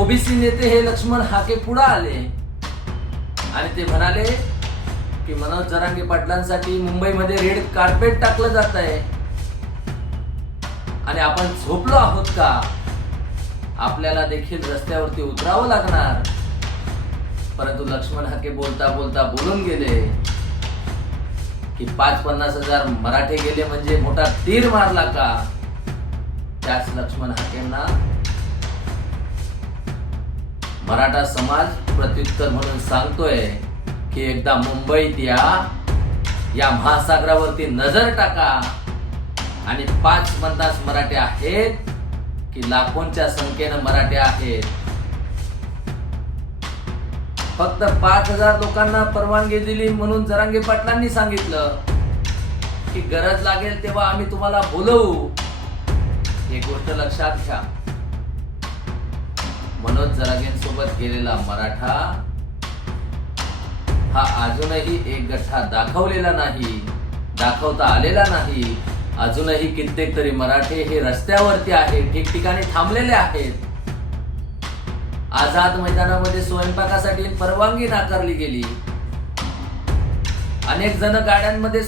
OBC नेते हे लक्ष्मण हाके पुढे आले आणि ते म्हणाले की मनोज जरांगे पाटलांसाठी मुंबईमध्ये रेड कार्पेट टाकलं जात आहे आणि आपण झोपलो आहोत का, आपल्याला देखील रस्त्यावरती उतरावं लागणार. परंतु लक्ष्मण हाके बोलता बोलता बोलून गेले की 50-50 हजार मराठे गेले म्हणजे मोठा तीर मारला का. त्याच लक्ष्मण हाकेंना मराठा समाज प्रत्युत्तर म्हणून सांगतोय की एकदा मुंबईत या महासागरावरती नजर टाका आणि 50 मराठे आहेत की लाखोंच्या संख्येनं मराठे आहेत. फक्त 5000 लोकांना परवानगी दिली म्हणून जरांगे पाटलांनी सांगितलं की गरज लागेल तेव्हा आम्ही तुम्हाला बोलवू. एक गोष्ट लक्षात घ्या, मनोज जरांगेंसोबत गेलेला मराठा हा अजूनही एक गठ्ठा दाखवलेला नाही, दाखवता आलेला नाही. अजूनही कित्येक तरी मराठे हे रस्त्यावरती आहेत, ठिकठिकाणी थांबलेले आहेत. आझाद मैदानामध्ये स्वयंपाकासाठी परवानगी नाकारली गेली. अनेक जण गाड्यांमध्ये